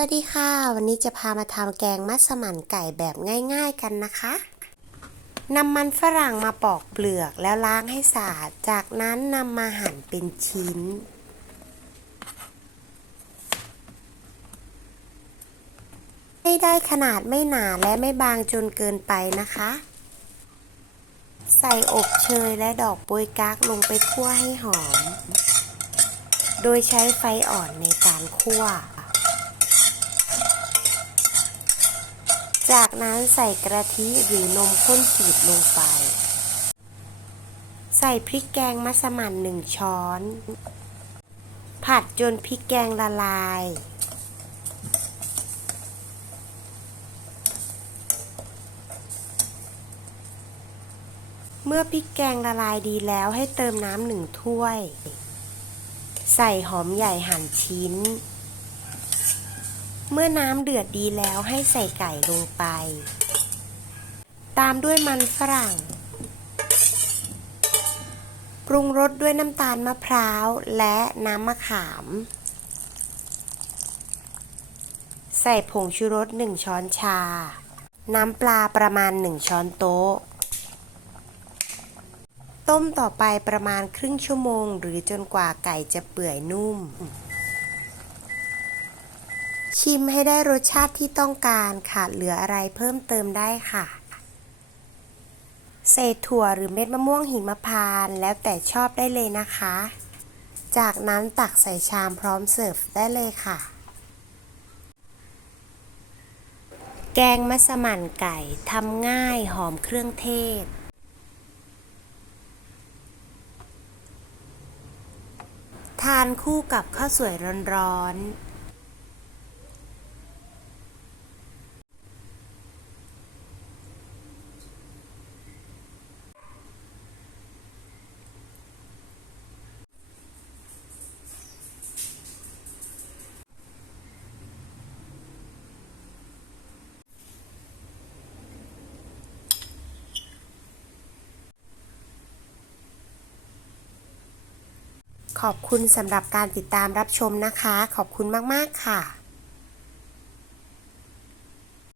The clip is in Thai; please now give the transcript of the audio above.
วัสดีค่ะวันนี้จะพามาทำแกงมัสมั่นไก่แบบง่ายๆกันนะคะนำมันฝรั่งมาปอกเปลือกแล้วล้างให้สะอาดจากนั้นนำมาหั่นเป็นชิ้นให้ได้ขนาดไม่หนาและไม่บางจนเกินไปนะคะใส่อบเชยและดอกโป๊ยกั๊กลงไปคั่วให้หอมโดยใช้ไฟอ่อนในการคั่วจากนั้นใส่กะทิหรือนมข้นจืดลงไปใส่พริกแกงมัสมั่น1 ช้อนผัดจนพริกแกงละลายเมื่อพริกแกงละลายดีแล้วให้เติมน้ำ1 ถ้วยใส่หอมใหญ่หั่นชิ้นเมื่อน้ำเดือดดีแล้วให้ใส่ไก่ลงไปตามด้วยมันฝรั่งปรุงรสด้วยน้ำตาลมะพร้าวและน้ำมะขามใส่ผงชูรส1 ช้อนชาน้ำปลาประมาณ1 ช้อนโต๊ะต้มต่อไปประมาณครึ่งชั่วโมงหรือจนกว่าไก่จะเปื่อยนุ่มชิมให้ได้รสชาติที่ต้องการขาดเหลืออะไรเพิ่มเติมได้ค่ะเศษถั่วหรือเม็ดมะม่วงหิมพานต์แล้วแต่ชอบได้เลยนะคะจากนั้นตักใส่ชามพร้อมเสิร์ฟได้เลยค่ะแกงมัสมั่นไก่ทำง่ายหอมเครื่องเทศทานคู่กับข้าวสวยร้อนๆขอบคุณสำหรับการติดตามรับชมนะคะขอบคุณมากๆค่ะ